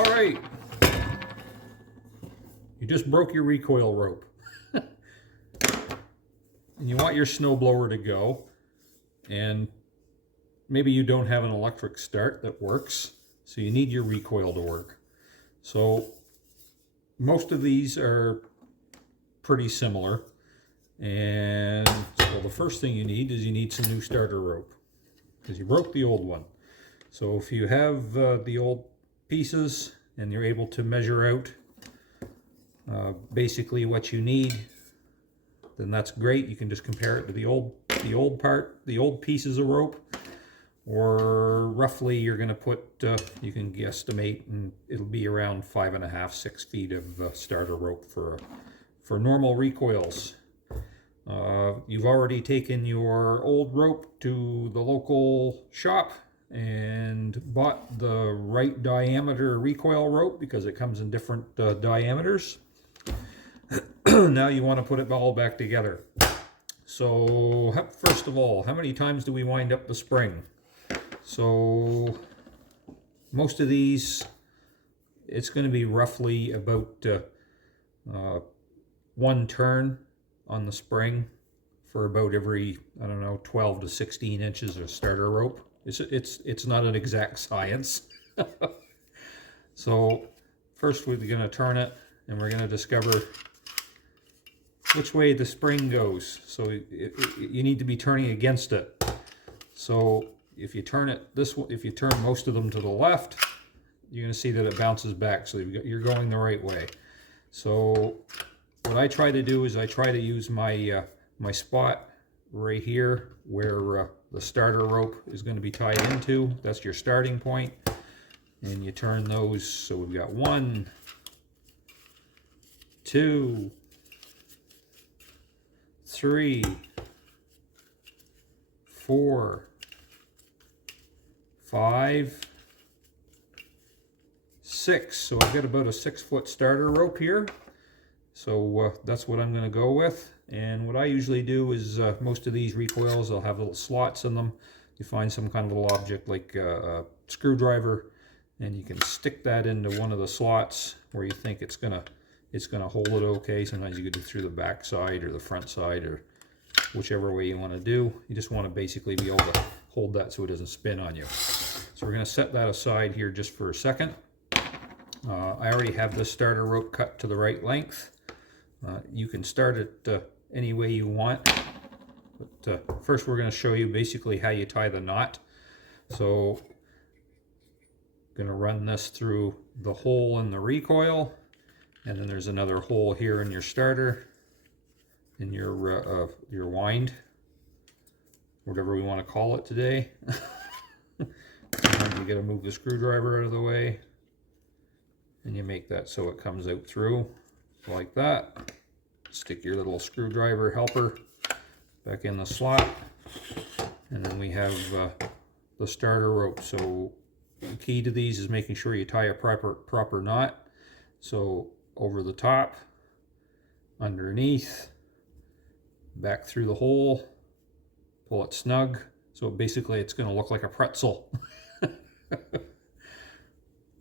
All right, you just broke your recoil rope. And you want your snowblower to go, and maybe you don't have an electric start that works, so you need your recoil to work. So most of these are pretty similar, and well, the first thing you need is you need some new starter rope because you broke the old one. So if you have the old pieces and you're able to measure out basically what you need, then that's great. You can just compare it to the old pieces of rope, or roughly you're going to put, you can guesstimate, and it'll be around 5.5, 6 feet of starter rope for normal recoils. You've already taken your old rope to the local shop and bought the right diameter recoil rope because it comes in different diameters. Now you want to put it all back together. So first of all, how many times do we wind up the spring? So most of these, it's going to be roughly about 1 turn on the spring for about every, I don't know, 12 to 16 inches of starter rope. It's not an exact science. So first we're going to turn it, and we're going to discover which way the spring goes. So you need to be turning against it. So if you turn it this way, if you turn most of them to the left, you're going to see that it bounces back. So you're going the right way. So what I try to do is I try to use my my spot right here where the starter rope is going to be tied into. That's your starting point, and you turn those. So we've got 1, 2, 3, 4, 5, 6. So I've got about a 6-foot starter rope here. So that's what I'm going to go with. And what I usually do is most of these recoils, they'll have little slots in them. You find some kind of little object like a screwdriver, and you can stick that into one of the slots where you think it's gonna hold it okay. Sometimes you could do through the back side or the front side, or whichever way you want to do. You just want to basically be able to hold that so it doesn't spin on you. So we're going to set that aside here just for a second. I already have this starter rope cut to the right length. You can start it any way you want, but first we're going to show you basically how you tie the knot. So I'm going to run this through the hole in the recoil, and then there's another hole here in your starter, in your wind, whatever we want to call it today. Sometimes you got to move the screwdriver out of the way, and you make that so it comes out through like that. Stick your little screwdriver helper back in the slot, and then we have the starter rope. So the key to these is making sure you tie a proper knot. So over the top, underneath, back through the hole, pull it snug. So basically it's going to look like a pretzel.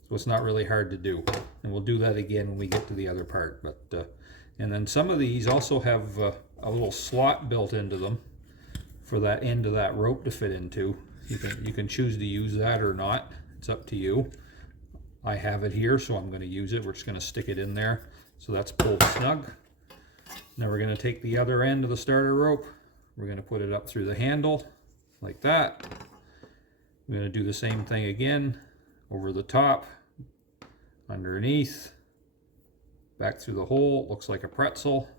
So it's not really hard to do, and we'll do that again when we get to the other part. But and then some of these also have a little slot built into them for that end of that rope to fit into. You can choose to use that or not. It's up to you. I have it here, so I'm going to use it. We're just going to stick it in there. So that's pulled snug. Now we're going to take the other end of the starter rope. We're going to put it up through the handle like that. We're going to do the same thing again, over the top, underneath, back through the hole. It looks like a pretzel.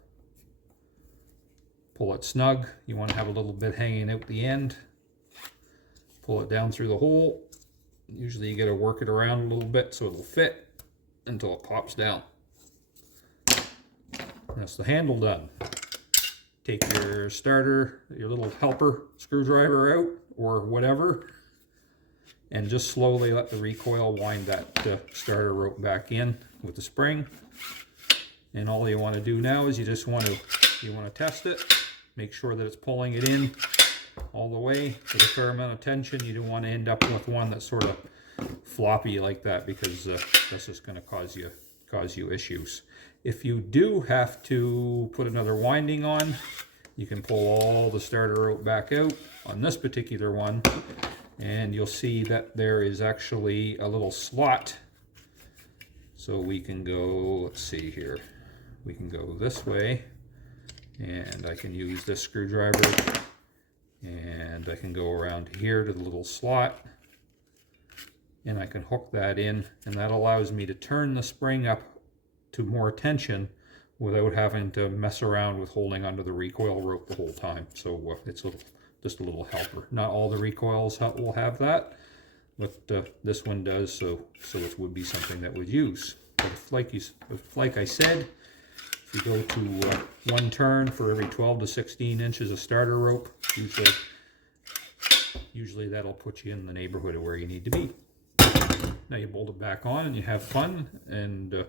Pull it snug. You want to have a little bit hanging out the end. Pull it down through the hole. Usually you got to work it around a little bit so it'll fit until it pops down. That's the handle done. Take your starter, your little helper screwdriver out, or whatever, and just slowly let the recoil wind that starter rope back in with the spring. And all you want to do now is you want to test it, make sure that it's pulling it in all the way with a fair amount of tension. You don't want to end up with one that's sort of floppy like that, because that's just going to cause you issues. If you do have to put another winding on, you can pull all the starter rope back out on this particular one, and you'll see that there is actually a little slot. So we can go, let's see here, we can go this way, and I can use this screwdriver, and I can go around here to the little slot, and I can hook that in, and that allows me to turn the spring up to more tension without having to mess around with holding onto the recoil rope the whole time. So it's just a little helper. Not all the recoils will have that, but this one does, so it would be something that would use. But if, like I said, if you go to one turn for every 12 to 16 inches of starter rope, usually that'll put you in the neighborhood of where you need to be. Now you bolt it back on and you have fun, and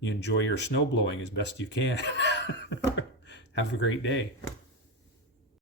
you enjoy your snow blowing as best you can. Have a great day.